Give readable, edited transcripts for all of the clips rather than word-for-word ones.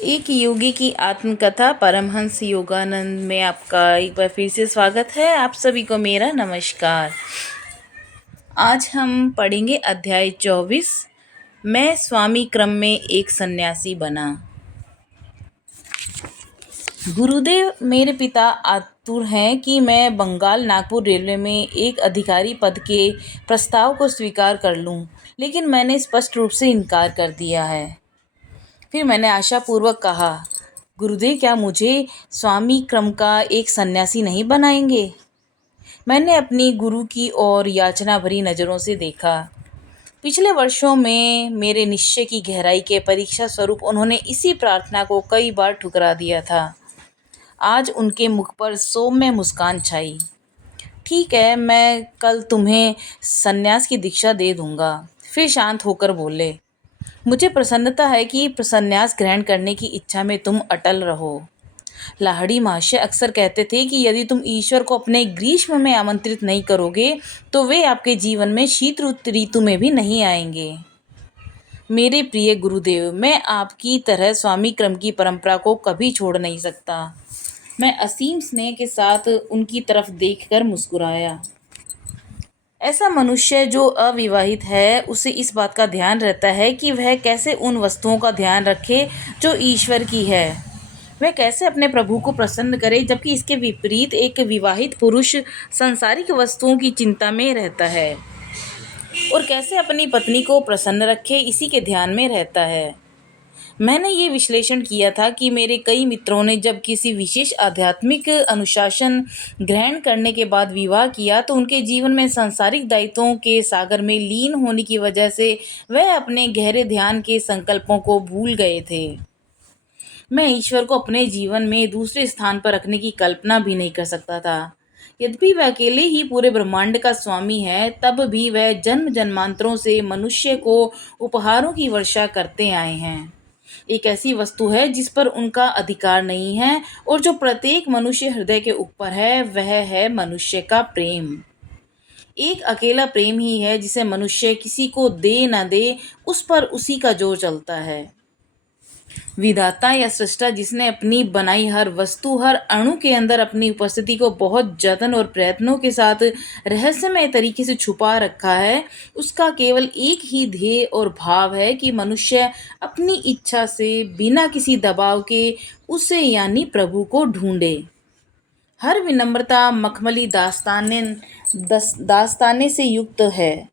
एक योगी की आत्मकथा परमहंस योगानंद में आपका एक बार फिर से स्वागत है। आप सभी को मेरा नमस्कार। आज हम पढ़ेंगे अध्याय 24। मैं स्वामी क्रम में एक सन्यासी बना। गुरुदेव, मेरे पिता आतुर हैं कि मैं बंगाल नागपुर रेलवे में एक अधिकारी पद के प्रस्ताव को स्वीकार कर लूं, लेकिन मैंने स्पष्ट रूप से इनकार कर दिया है। फिर मैंने आशापूर्वक कहा, गुरुदेव, क्या मुझे स्वामी क्रम का एक सन्यासी नहीं बनाएंगे? मैंने अपनी गुरु की ओर याचना भरी नज़रों से देखा। पिछले वर्षों में मेरे निश्चय की गहराई के परीक्षा स्वरूप उन्होंने इसी प्रार्थना को कई बार ठुकरा दिया था। आज उनके मुख पर सौम्य मुस्कान छाई। ठीक है, मैं कल तुम्हें सन्यास की दीक्षा दे दूंगा। फिर शांत होकर बोले, मुझे प्रसन्नता है कि सन्यास ग्रहण करने की इच्छा में तुम अटल रहो। लाहिड़ी महाशय अक्सर कहते थे कि यदि तुम ईश्वर को अपने ग्रीष्म में आमंत्रित नहीं करोगे तो वे आपके जीवन में शीत ऋतु में भी नहीं आएंगे। मेरे प्रिय गुरुदेव, मैं आपकी तरह स्वामी क्रम की परंपरा को कभी छोड़ नहीं सकता। मैं असीम स्नेह के साथ उनकी तरफ देखकर मुस्कुराया। ऐसा मनुष्य जो अविवाहित है, उसे इस बात का ध्यान रहता है कि वह कैसे उन वस्तुओं का ध्यान रखे जो ईश्वर की है। वह कैसे अपने प्रभु को प्रसन्न करे, जबकि इसके विपरीत एक विवाहित पुरुष सांसारिक वस्तुओं की चिंता में रहता है और कैसे अपनी पत्नी को प्रसन्न रखे, इसी के ध्यान में रहता है। मैंने ये विश्लेषण किया था कि मेरे कई मित्रों ने जब किसी विशेष आध्यात्मिक अनुशासन ग्रहण करने के बाद विवाह किया तो उनके जीवन में सांसारिक दायित्वों के सागर में लीन होने की वजह से वह अपने गहरे ध्यान के संकल्पों को भूल गए थे। मैं ईश्वर को अपने जीवन में दूसरे स्थान पर रखने की कल्पना भी नहीं कर सकता था। यद्यपि वह अकेले ही पूरे ब्रह्मांड का स्वामी है, तब भी वह जन्म जन्मांतरों से मनुष्य को उपहारों की वर्षा करते आए हैं। एक ऐसी वस्तु है जिस पर उनका अधिकार नहीं है और जो प्रत्येक मनुष्य हृदय के ऊपर है, वह है मनुष्य का प्रेम। एक अकेला प्रेम ही है जिसे मनुष्य किसी को दे न दे, उस पर उसी का जोर चलता है। विधाता या सृष्टा जिसने अपनी बनाई हर वस्तु, हर अणु के अंदर अपनी उपस्थिति को बहुत जतन और प्रयत्नों के साथ रहस्यमय तरीके से छुपा रखा है, उसका केवल एक ही ध्येय और भाव है कि मनुष्य अपनी इच्छा से बिना किसी दबाव के उसे यानी प्रभु को ढूंढे। हर विनम्रता मखमली दास्ताने से युक्त है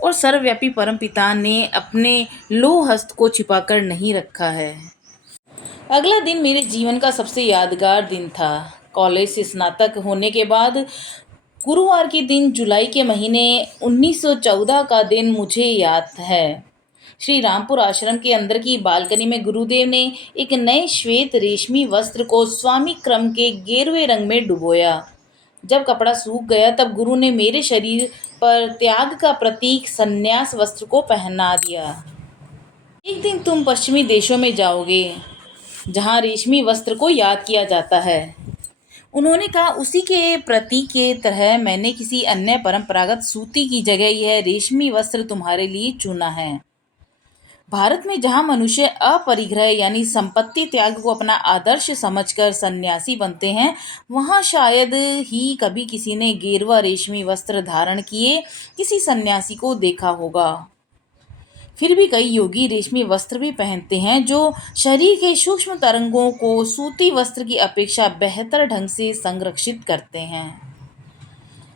और सर्वव्यापी परमपिता ने अपने लोह हस्त को छिपाकर नहीं रखा है। अगला दिन मेरे जीवन का सबसे यादगार दिन था। कॉलेज से स्नातक होने के बाद गुरुवार के दिन, जुलाई के महीने 1914 का दिन मुझे याद है। श्री रामपुर आश्रम के अंदर की बालकनी में गुरुदेव ने एक नए श्वेत रेशमी वस्त्र को स्वामी क्रम के गेरुए रंग में डुबोया। जब कपड़ा सूख गया तब गुरु ने मेरे शरीर पर त्याग का प्रतीक संन्यास वस्त्र को पहना दिया। एक दिन तुम पश्चिमी देशों में जाओगे जहाँ रेशमी वस्त्र को याद किया जाता है, उन्होंने कहा। उसी के प्रतीक के तरह मैंने किसी अन्य परंपरागत सूती की जगह यह रेशमी वस्त्र तुम्हारे लिए चुना है। भारत में जहाँ मनुष्य अपरिग्रह यानी संपत्ति त्याग को अपना आदर्श समझकर सन्यासी बनते हैं, वहाँ शायद ही कभी किसी ने गेरुआ रेशमी वस्त्र धारण किए किसी सन्यासी को देखा होगा। फिर भी कई योगी रेशमी वस्त्र भी पहनते हैं जो शरीर के सूक्ष्म तरंगों को सूती वस्त्र की अपेक्षा बेहतर ढंग से संरक्षित करते हैं।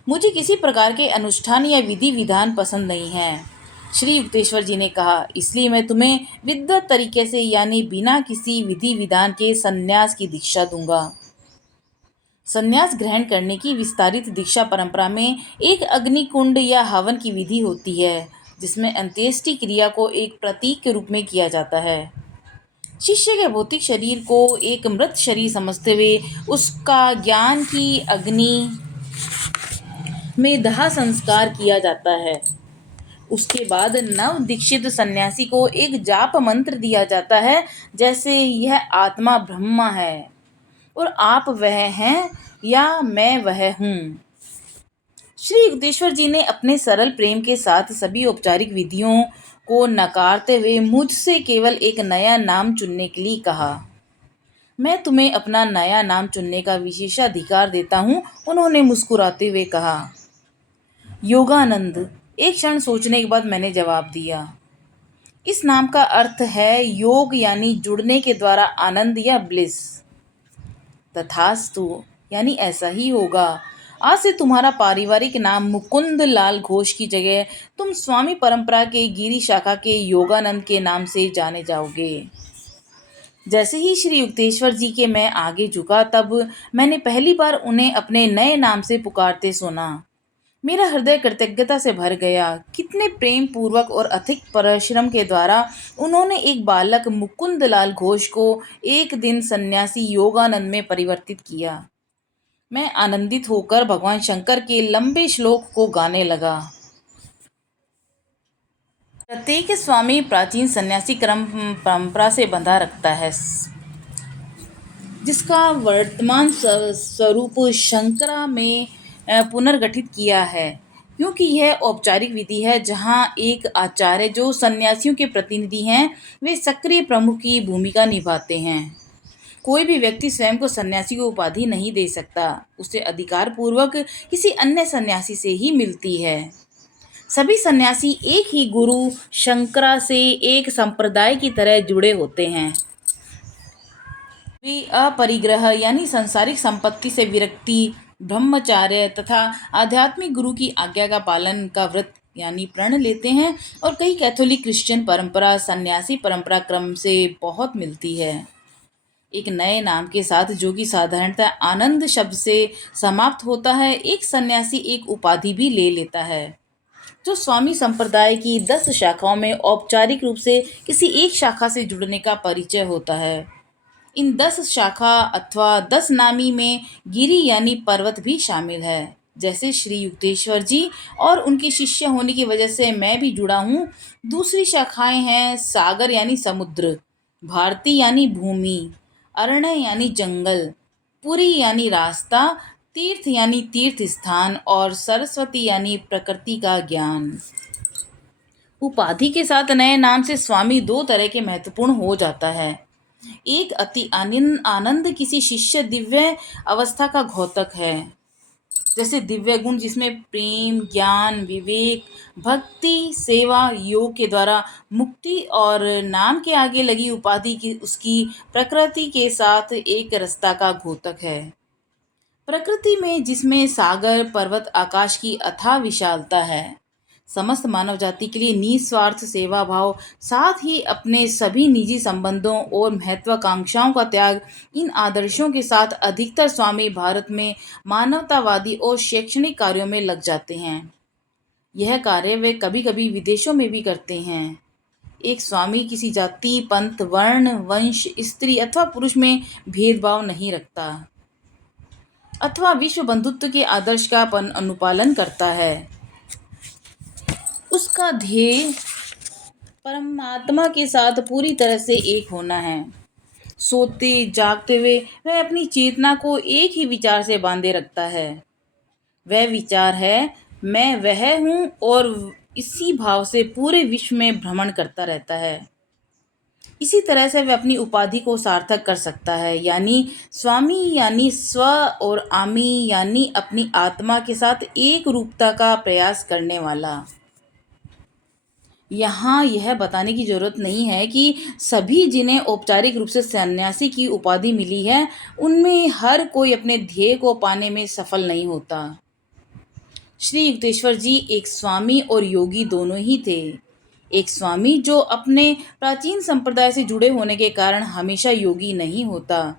मुझे किसी प्रकार के अनुष्ठान या विधि विधान पसंद नहीं है, श्री युक्तेश्वर जी ने कहा। इसलिए मैं तुम्हें विद्वत तरीके से यानी बिना किसी विधि विधान के सन्यास की दीक्षा दूंगा। सन्यास ग्रहण करने की विस्तारित दीक्षा परंपरा में एक अग्निकुंड या हवन की विधि होती है, जिसमें अंत्येष्टि क्रिया को एक प्रतीक के रूप में किया जाता है। शिष्य के भौतिक शरीर को एक मृत शरीर समझते हुए उसका ज्ञान की अग्नि में दाह संस्कार किया जाता है। उसके बाद नव दीक्षित सन्यासी को एक जाप मंत्र दिया जाता है, जैसे यह आत्मा ब्रह्मा है और आप वह हैं या मैं वह हूँ। श्री युक्तेश्वर जी ने अपने सरल प्रेम के साथ सभी औपचारिक विधियों को नकारते हुए मुझसे केवल एक नया नाम चुनने के लिए कहा। मैं तुम्हें अपना नया नाम चुनने का विशेषाधिकार देता हूँ, उन्होंने मुस्कुराते हुए कहा। योगानंद। एक क्षण सोचने के बाद मैंने जवाब दिया, इस नाम का अर्थ है योग यानी जुड़ने के द्वारा आनंद या ब्लिस। तथास्तु, यानी ऐसा ही होगा। आज से तुम्हारा पारिवारिक नाम मुकुंद लाल घोष की जगह तुम स्वामी परंपरा के गिरी शाखा के योगानंद के नाम से जाने जाओगे। जैसे ही श्री युक्तेश्वर जी के मैं आगे झुका, तब मैंने पहली बार उन्हें अपने नए नाम से पुकारते सुना। मेरा हृदय कृतज्ञता से भर गया। कितने प्रेम पूर्वक और अथिक परिश्रम के द्वारा उन्होंने एक बालक मुकुंदलाल घोष को एक दिन सन्यासी योगानंद में परिवर्तित किया। मैं आनंदित होकर भगवान शंकर के लंबे श्लोक को गाने लगा। प्रत्येक स्वामी प्राचीन सन्यासी क्रम परंपरा से बंधा रखता है, जिसका वर्तमान स्वरूप शंकरा में पुनर्गठित किया है, क्योंकि यह औपचारिक विधि है जहाँ एक आचार्य जो सन्यासियों के प्रतिनिधि हैं, वे सक्रिय प्रमुख की भूमिका निभाते हैं। कोई भी व्यक्ति स्वयं को सन्यासी को उपाधि नहीं दे सकता, उसे अधिकार पूर्वक किसी अन्य सन्यासी से ही मिलती है। सभी सन्यासी एक ही गुरु शंकरा से एक संप्रदाय की तरह जुड़े होते हैं। वे अपरिग्रह यानी सांसारिक संपत्ति से विरक्ति, ब्रह्मचार्य तथा आध्यात्मिक गुरु की आज्ञा का पालन का व्रत यानी प्रण लेते हैं, और कई कैथोलिक क्रिश्चियन परंपरा सन्यासी परंपरा क्रम से बहुत मिलती है। एक नए नाम के साथ, जो कि साधारणतः आनंद शब्द से समाप्त होता है, एक सन्यासी एक उपाधि भी ले लेता है, जो स्वामी संप्रदाय की 10 शाखाओं में औपचारिक रूप से किसी एक शाखा से जुड़ने का परिचय होता है। इन 10 शाखा अथवा 10 नामी में गिरी यानी पर्वत भी शामिल है। जैसे श्री युक्तेश्वर जी और उनके शिष्य होने की वजह से मैं भी जुड़ा हूँ। दूसरी शाखाएं हैं सागर यानी समुद्र, भारती यानी भूमि, अरण्य यानी जंगल, पुरी यानी रास्ता, तीर्थ यानी तीर्थ स्थान, और सरस्वती यानी प्रकृति का ज्ञान। उपाधि के साथ नए नाम से स्वामी दो तरह के महत्वपूर्ण हो जाता है। एक अति आनंद किसी शिष्य दिव्य अवस्था का घोतक है, जैसे दिव्य गुण जिसमें प्रेम, ज्ञान, विवेक, भक्ति, सेवा, योग के द्वारा मुक्ति, और नाम के आगे लगी उपाधि की उसकी प्रकृति के साथ एक रस्ता का घोतक है। प्रकृति में जिसमें सागर, पर्वत, आकाश की अथाह विशालता है, समस्त मानव जाति के लिए निस्वार्थ सेवा भाव, साथ ही अपने सभी निजी संबंधों और महत्वाकांक्षाओं का त्याग, इन आदर्शों के साथ अधिकतर स्वामी भारत में मानवतावादी और शैक्षणिक कार्यों में लग जाते हैं। यह कार्य वे कभी कभी विदेशों में भी करते हैं। एक स्वामी किसी जाति, पंथ, वर्ण, वंश, स्त्री अथवा पुरुष में भेदभाव नहीं रखता अथवा विश्व बंधुत्व के आदर्श का अनुपालन करता है। उसका ध्येय परमात्मा के साथ पूरी तरह से एक होना है। सोते जागते हुए वह अपनी चेतना को एक ही विचार से बांधे रखता है। वह विचार है मैं वह हूँ, और इसी भाव से पूरे विश्व में भ्रमण करता रहता है। इसी तरह से वह अपनी उपाधि को सार्थक कर सकता है, यानी स्वामी यानी स्व, और आमी यानी अपनी आत्मा के साथ एक रूपता का प्रयास करने वाला। यहाँ यह बताने की जरूरत नहीं है कि सभी जिन्हें औपचारिक रूप से सन्यासी की उपाधि मिली है, उनमें हर कोई अपने ध्येय को पाने में सफल नहीं होता। श्री युक्तेश्वर जी एक स्वामी और योगी दोनों ही थे। एक स्वामी जो अपने प्राचीन संप्रदाय से जुड़े होने के कारण हमेशा योगी नहीं होता।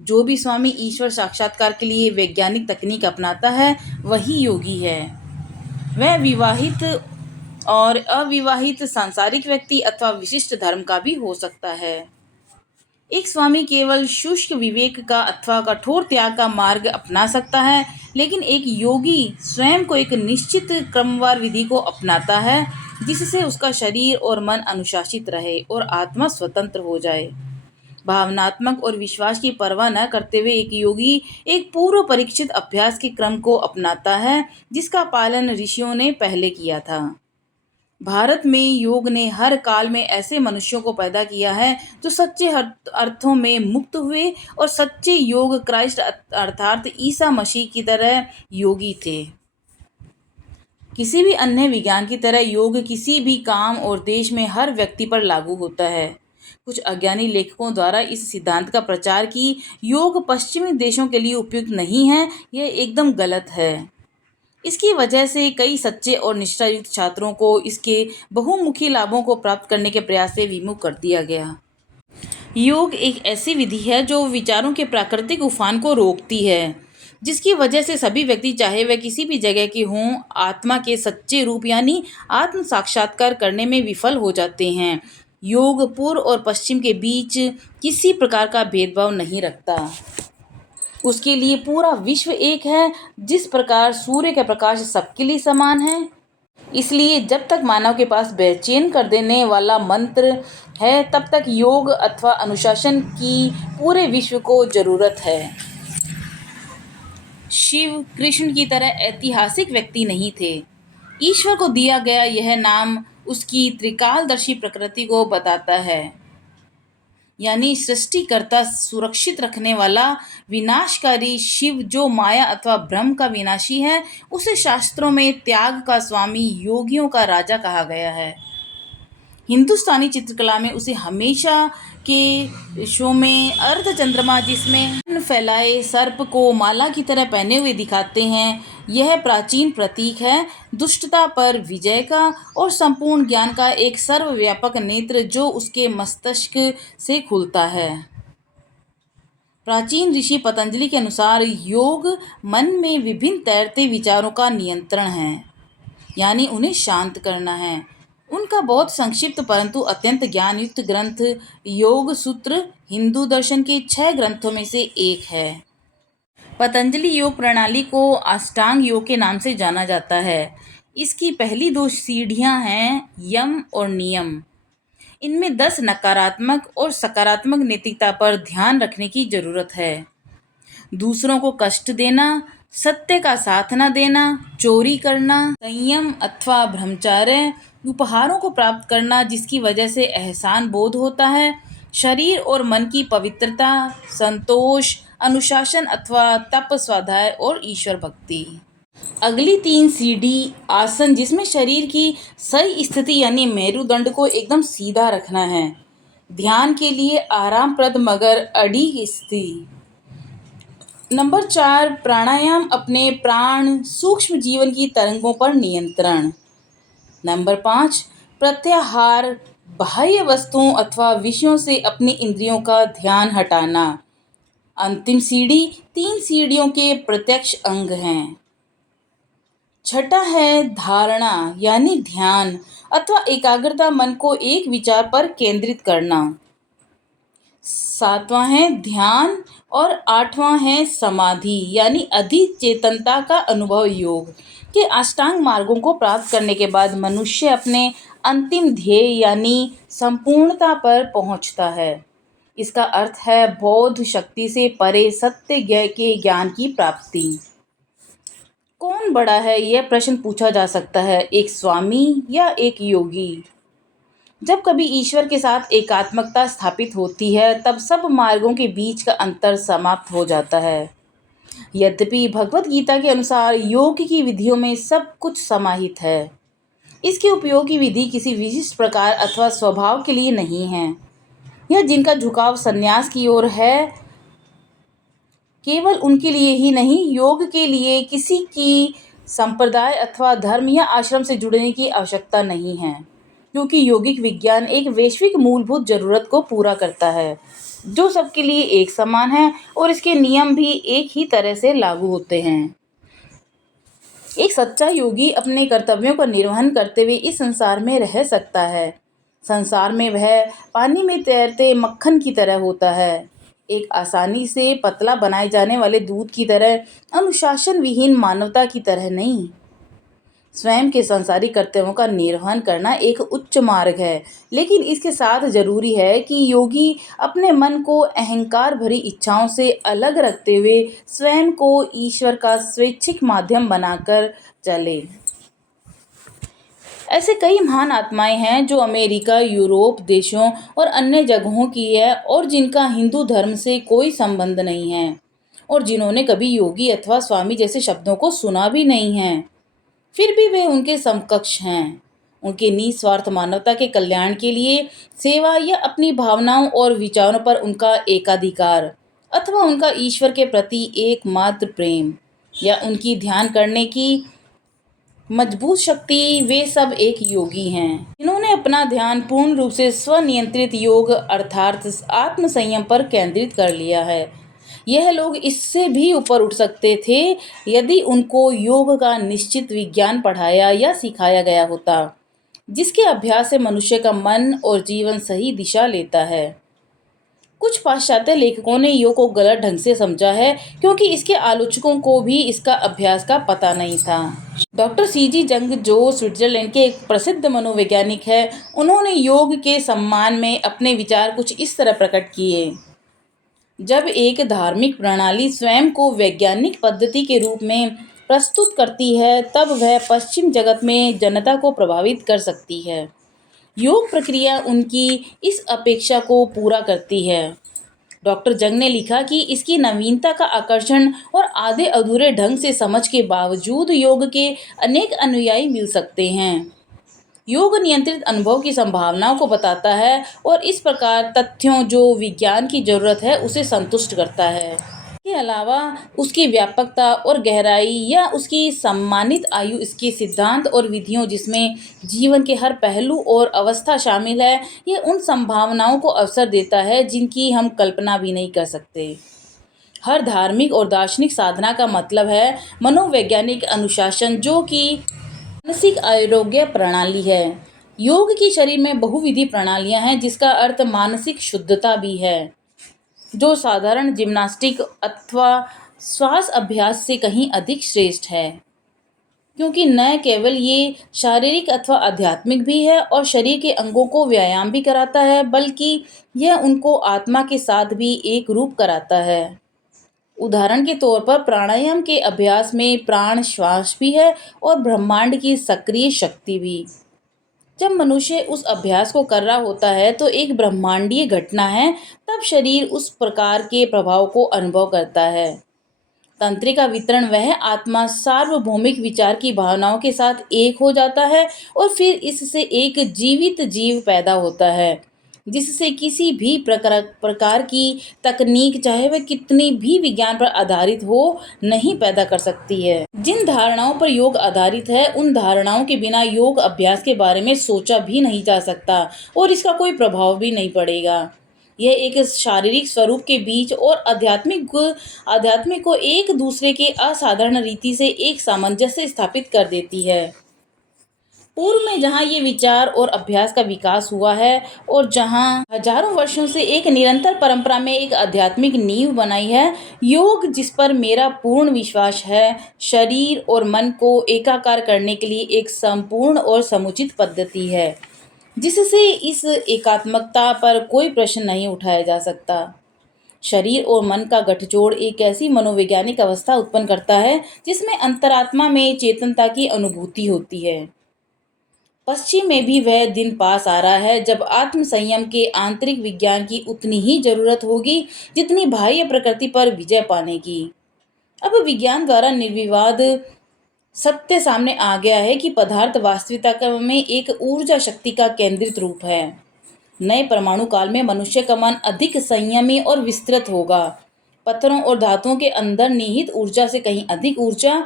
जो भी स्वामी ईश्वर साक्षात्कार के लिए वैज्ञानिक तकनीक अपनाता है, वही योगी है। वह विवाहित और अविवाहित, सांसारिक व्यक्ति अथवा विशिष्ट धर्म का भी हो सकता है। एक स्वामी केवल शुष्क विवेक का अथवा कठोर त्याग का मार्ग अपना सकता है, लेकिन एक योगी स्वयं को एक निश्चित क्रमवार विधि को अपनाता है, जिससे उसका शरीर और मन अनुशासित रहे और आत्मा स्वतंत्र हो जाए। भावनात्मक और विश्वास की परवाह न करते हुए एक योगी एक पूर्व परीक्षित अभ्यास के क्रम को अपनाता है, जिसका पालन ऋषियों ने पहले किया था। भारत में योग ने हर काल में ऐसे मनुष्यों को पैदा किया है जो सच्चे अर्थों में मुक्त हुए और सच्चे योग क्राइस्ट अर्थात ईसा मसीह की तरह योगी थे। किसी भी अन्य विज्ञान की तरह योग किसी भी काम और देश में हर व्यक्ति पर लागू होता है। कुछ अज्ञानी लेखकों द्वारा इस सिद्धांत का प्रचार कि योग पश्चिमी देशों के लिए उपयुक्त नहीं है, यह एकदम गलत है। इसकी वजह से कई सच्चे और निष्ठायुक्त छात्रों को इसके बहुमुखी लाभों को प्राप्त करने के प्रयास से विमुख कर दिया गया। योग एक ऐसी विधि है जो विचारों के प्राकृतिक उफान को रोकती है, जिसकी वजह से सभी व्यक्ति चाहे वह किसी भी जगह के हों, आत्मा के सच्चे रूप यानी आत्म साक्षात्कार करने में विफल हो जाते हैं। योग पूर्व और पश्चिम के बीच किसी प्रकार का भेदभाव नहीं रखता। उसके लिए पूरा विश्व एक है, जिस प्रकार सूर्य का प्रकाश सबके लिए समान है। इसलिए जब तक मानव के पास बेचैन कर देने वाला मंत्र है, तब तक योग अथवा अनुशासन की पूरे विश्व को जरूरत है। शिव कृष्ण की तरह ऐतिहासिक व्यक्ति नहीं थे। ईश्वर को दिया गया यह नाम उसकी त्रिकालदर्शी प्रकृति को बताता है, यानी सृष्टिकर्ता सुरक्षित रखने वाला विनाशकारी शिव जो माया अथवा भ्रम का विनाशी है, उसे शास्त्रों में त्याग का स्वामी, योगियों का राजा कहा गया है। हिंदुस्तानी चित्रकला में उसे हमेशा के शो में अर्धचंद्रमा जिसमें फैलाए सर्प को माला की तरह पहने हुए दिखाते हैं, यह प्राचीन प्रतीक है दुष्टता पर विजय का और संपूर्ण ज्ञान का एक सर्वव्यापक नेत्र जो उसके मस्तिष्क से खुलता है। प्राचीन ऋषि पतंजलि के अनुसार योग मन में विभिन्न तैरते विचारों का नियंत्रण है, यानी उन्हें शांत करना है। उनका बहुत संक्षिप्त परंतु अत्यंत ज्ञानयुक्त ग्रंथ योग सूत्र हिंदू दर्शन के 6 ग्रंथों में से एक है। पतंजलि योग प्रणाली को अष्टांग योग के नाम से जाना जाता है। इसकी पहली 2 सीढ़ियां हैं यम और नियम। इनमें 10 नकारात्मक और सकारात्मक नैतिकता पर ध्यान रखने की जरूरत है। दूसरों को कष्ट देना, सत्य का साथ न देना, चोरी करना, संयम अथवा ब्रह्मचर्य, उपहारों को प्राप्त करना जिसकी वजह से एहसान बोध होता है, शरीर और मन की पवित्रता, संतोष, अनुशासन अथवा तप, स्वाध्याय और ईश्वर भक्ति। अगली 3 सीढ़ी आसन जिसमें शरीर की सही स्थिति यानी मेरुदंड को एकदम सीधा रखना है। ध्यान के लिए आरामप्रद मगर अड़ी स्थिति। नंबर 4 प्राणायाम, अपने प्राण सूक्ष्म जीवन की तरंगों पर नियंत्रण। नंबर 5 प्रत्याहार, बाह्य वस्तुओं अथवा विषयों से अपनी इंद्रियों का ध्यान हटाना। अंतिम सीढ़ी 3 सीढ़ियों के प्रत्यक्ष अंग हैं। छठा है धारणा यानी ध्यान अथवा एकाग्रता, मन को एक विचार पर केंद्रित करना। 7वां है ध्यान और 8वां है समाधि यानी अधिचेतनता का अनुभव। योग के अष्टांग मार्गों को प्राप्त करने के बाद मनुष्य अपने अंतिम ध्येय यानी संपूर्णता पर पहुंचता है। इसका अर्थ है बौद्ध शक्ति से परे सत्य के ज्ञान की प्राप्ति। कौन बड़ा है, यह प्रश्न पूछा जा सकता है, एक स्वामी या एक योगी? जब कभी ईश्वर के साथ एकात्मकता स्थापित होती है, तब सब मार्गों के बीच का अंतर समाप्त हो जाता है। यद्यपि भगवत गीता के अनुसार योग की विधियों में सब कुछ समाहित है, इसके उपयोग की विधि किसी विशिष्ट प्रकार अथवा स्वभाव के लिए नहीं है। यह जिनका झुकाव संन्यास की ओर है, केवल उनके लिए ही नहीं, योग के लिए किसी की संप्रदाय अथवा धर्म या आश्रम से जुड़ने की आवश्यकता नहीं है, क्योंकि योगिक विज्ञान एक वैश्विक मूलभूत जरूरत को पूरा करता है जो सबके लिए एक समान है और इसके नियम भी एक ही तरह से लागू होते हैं। एक सच्चा योगी अपने कर्तव्यों का निर्वहन करते हुए इस संसार में रह सकता है। संसार में वह पानी में तैरते मक्खन की तरह होता है, एक आसानी से पतला बनाए जाने वाले दूध की तरह, अनुशासन विहीन मानवता की तरह नहीं। स्वयं के सांसारिक कर्तव्यों का निर्वहन करना एक उच्च मार्ग है, लेकिन इसके साथ जरूरी है कि योगी अपने मन को अहंकार भरी इच्छाओं से अलग रखते हुए स्वयं को ईश्वर का स्वैच्छिक माध्यम बनाकर चले। ऐसे कई महान आत्माएं हैं जो अमेरिका, यूरोप देशों और अन्य जगहों की है और जिनका हिंदू धर्म से कोई संबंध नहीं है और जिन्होंने कभी योगी अथवा स्वामी जैसे शब्दों को सुना भी नहीं है। फिर भी वे उनके समकक्ष हैं। उनके निस्वार्थ मानवता के कल्याण के लिए सेवा या अपनी भावनाओं और विचारों पर उनका एकाधिकार अथवा उनका ईश्वर के प्रति एकमात्र प्रेम या उनकी ध्यान करने की मजबूत शक्ति, वे सब एक योगी हैं जिन्होंने अपना ध्यान पूर्ण रूप से स्वनियंत्रित योग अर्थात आत्म संयम पर केंद्रित कर लिया है। यह लोग इससे भी ऊपर उठ सकते थे यदि उनको योग का निश्चित विज्ञान पढ़ाया या सिखाया गया होता, जिसके अभ्यास से मनुष्य का मन और जीवन सही दिशा लेता है। कुछ पाश्चात्य लेखकों ने योग को गलत ढंग से समझा है क्योंकि इसके आलोचकों को भी इसका अभ्यास का पता नहीं था। डॉक्टर सीजी जंग, जो स्विट्जरलैंड के एक प्रसिद्ध मनोवैज्ञानिक है, उन्होंने योग के सम्मान में अपने विचार कुछ इस तरह प्रकट किए। जब एक धार्मिक प्रणाली स्वयं को वैज्ञानिक पद्धति के रूप में प्रस्तुत करती है, तब वह पश्चिम जगत में जनता को प्रभावित कर सकती है। योग प्रक्रिया उनकी इस अपेक्षा को पूरा करती है। डॉक्टर जंग ने लिखा कि इसकी नवीनता का आकर्षण और आधे अधूरे ढंग से समझ के बावजूद योग के अनेक अनुयायी मिल सकते हैं। योग नियंत्रित अनुभव की संभावनाओं को बताता है और इस प्रकार तथ्यों जो विज्ञान की जरूरत है उसे संतुष्ट करता है। इसके अलावा उसकी व्यापकता और गहराई या उसकी सम्मानित आयु, इसके सिद्धांत और विधियों जिसमें जीवन के हर पहलू और अवस्था शामिल है, ये उन संभावनाओं को अवसर देता है जिनकी हम कल्पना भी नहीं कर सकते। हर धार्मिक और दार्शनिक साधना का मतलब है मनोवैज्ञानिक अनुशासन, जो कि मानसिक आरोग्य प्रणाली है। योग की शरीर में बहुविधि प्रणालियां हैं, जिसका अर्थ मानसिक शुद्धता भी है, जो साधारण जिम्नास्टिक अथवा श्वास अभ्यास से कहीं अधिक श्रेष्ठ है, क्योंकि न केवल ये शारीरिक अथवा आध्यात्मिक भी है और शरीर के अंगों को व्यायाम भी कराता है, बल्कि यह उनको आत्मा के साथ भी एक रूप कराता है। उदाहरण के तौर पर प्राणायाम के अभ्यास में प्राण श्वास भी है और ब्रह्मांड की सक्रिय शक्ति भी। जब मनुष्य उस अभ्यास को कर रहा होता है तो एक ब्रह्मांडीय घटना है, तब शरीर उस प्रकार के प्रभाव को अनुभव करता है। तंत्रिका वितरण, वह आत्मा सार्वभौमिक विचार की भावनाओं के साथ एक हो जाता है और फिर इससे एक जीवित जीव पैदा होता है, जिससे किसी भी प्रकार की तकनीक, चाहे वह कितनी भी विज्ञान पर आधारित हो, नहीं पैदा कर सकती है। जिन धारणाओं पर योग आधारित है, उन धारणाओं के बिना योग अभ्यास के बारे में सोचा भी नहीं जा सकता और इसका कोई प्रभाव भी नहीं पड़ेगा। यह एक शारीरिक स्वरूप के बीच और आध्यात्मिक को एक दूसरे के असाधारण रीति से एक सामंजस्य स्थापित कर देती है। पूर्व में जहाँ ये विचार और अभ्यास का विकास हुआ है और जहाँ हजारों वर्षों से एक निरंतर परंपरा में एक आध्यात्मिक नींव बनाई है, योग, जिस पर मेरा पूर्ण विश्वास है, शरीर और मन को एकाकार करने के लिए एक संपूर्ण और समुचित पद्धति है, जिससे इस एकात्मकता पर कोई प्रश्न नहीं उठाया जा सकता। शरीर और मन का गठजोड़ एक ऐसी मनोवैज्ञानिक अवस्था उत्पन्न करता है जिसमें अंतरात्मा में चेतनता की अनुभूति होती है। पश्चिम में भी वह दिन पास आ रहा है जब आत्म संयम के आंतरिक विज्ञान की उतनी ही जरूरत होगी जितनी बाह्य प्रकृति पर विजय पाने की। अब विज्ञान द्वारा निर्विवाद सत्य सामने आ गया है कि पदार्थ वास्तविकता में एक ऊर्जा शक्ति का केंद्रित रूप है। नए परमाणु काल में मनुष्य का मन अधिक संयमी और विस्तृत होगा। पत्थरों और धातुओं के अंदर निहित ऊर्जा से कहीं अधिक ऊर्जा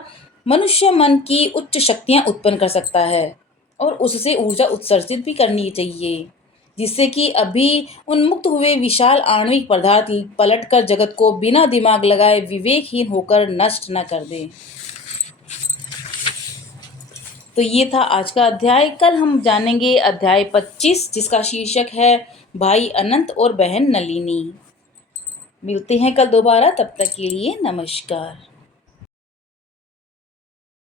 मनुष्य मन की उच्च शक्तियां उत्पन्न कर सकता है और उससे ऊर्जा उत्सर्जित भी करनी चाहिए, जिससे कि अभी उन्मुक्त हुए विशाल आणविक पदार्थ पलटकर जगत को बिना दिमाग लगाए विवेकहीन होकर नष्ट न कर दे। तो ये था आज का अध्याय। कल हम जानेंगे अध्याय 25, जिसका शीर्षक है भाई अनंत और बहन नलिनी। मिलते हैं कल दोबारा, तब तक के लिए नमस्कार।